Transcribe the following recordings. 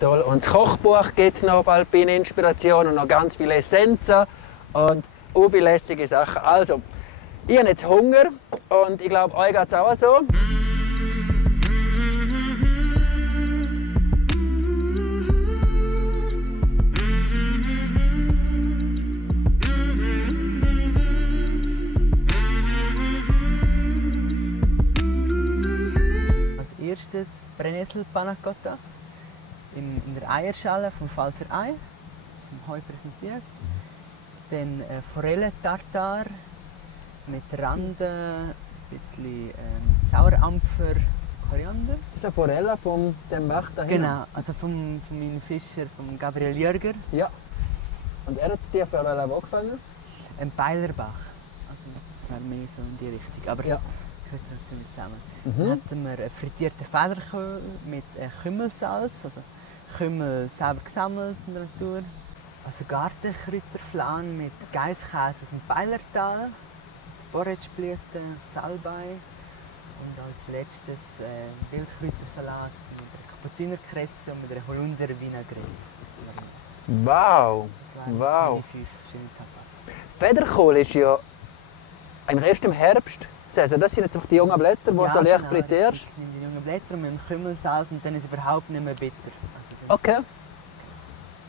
Toll. Und das Kochbuch gibt es noch auf Alpine Inspiration und noch ganz viele Essenzen und viele lässige Sachen. Also, ich habe jetzt Hunger und ich glaube, euch geht es auch so. Als erstes Brennnessel Panna Cotta in der Eierschale vom Pfalzer Ei, vom Heu präsentiert. Dann Forelle Tartar mit Randen, ein bisschen Sauerampfer, Koriander. Das ist eine Forelle von dem Wach da hinten. Genau, also von meinem Fischer, von Gabriel Jürger. Ja. Und er hat die Forelle wo gefangen? Ein Beilerbach. Also das wäre mehr so in die Richtung. Aber Ja. gehört ziemlich zusammen. Mhm. Dann hatten wir frittierten Federkohl mit Kümmelsalz, also Kümmel selber gesammelt in der Natur. Also Gartenkräuterflan mit Geisskäse aus dem Beilertal, Borretschblüten, Salbei und als letztes Wildkräutersalat mit einer Kapuzinerkresse und mit einer Holunder-Vinaigrette. Wow! Das waren Wow! meine 5 schöne Tapas. Federkohl ist ja eigentlich erst im Herbst. Das sind jetzt einfach die jungen Blätter, die du so leicht frittierst. Ich nehme die jungen Blätter mit dem Kümmelsalz und dann ist es überhaupt nicht mehr bitter. Also Okay.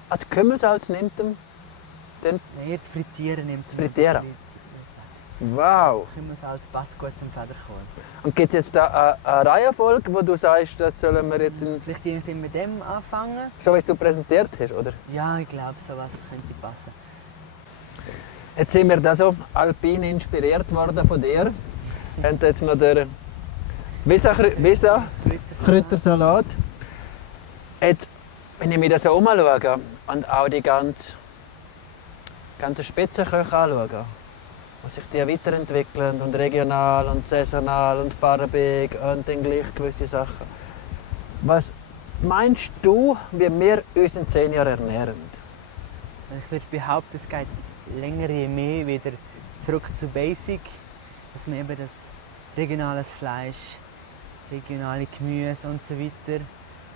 Also Kümmelsalz nimmt ihm. Dann jetzt frittieren nimmt es Frittieren. ein wow! Kümmelsalz passt gut zum Federkohl. Und gibt es jetzt da eine Reihenfolge, wo du sagst, das sollen wir jetzt Vielleicht je nachdem mit dem anfangen. so wie du präsentiert hast, oder? Ja, ich glaube, sowas könnte passen. Jetzt sind wir da so alpin inspiriert worden von dir. Wir haben jetzt noch den Kräutersalat. Jetzt, wenn ich mir das so umschaue und auch die ganzen Spitzenköche anschaue, wo sich die weiterentwickeln und regional und saisonal und farbig und dann gleich gewisse Sachen. Was meinst du, wie wir uns in 10 Jahren ernähren? Ich würde behaupten, es geht länger je mehr wieder zurück zu Basic. Dass man eben das regionales Fleisch, regionale Gemüse und so weiter,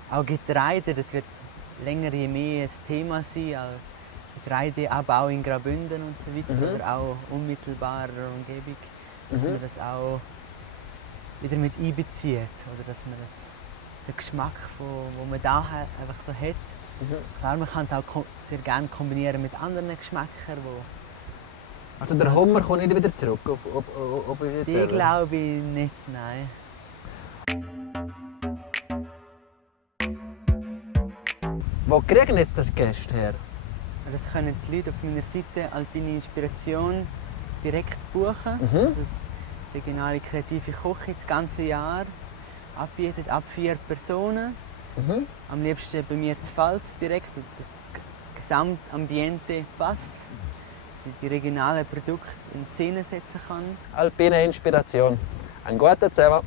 auch Getreide, das wird länger je mehr ein Thema sein. Auch Getreideabbau in Graubünden und so weiter, oder auch unmittelbarer Umgebung, dass man das auch wieder mit einbezieht, oder dass man den Geschmack, den man da einfach so hat. Klar, man kann es auch sehr gerne kombinieren mit anderen Geschmäckern. Also der Hummer kommt nicht wieder zurück auf unsere Die Teller? glaube ich nicht, nein. Wo kriegen jetzt das Gäste her? Das können die Leute auf meiner Seite Alpine Inspiration direkt buchen. Das ist regionale kreative Küche das ganze Jahr anbietet, ab 4 Personen. Am liebsten bei mir zu Pfalz direkt, das Gesamtambiente passt, dass ich die regionalen Produkte in Szene setzen kann. Alpine Inspiration. Ein guter Zusammenhang.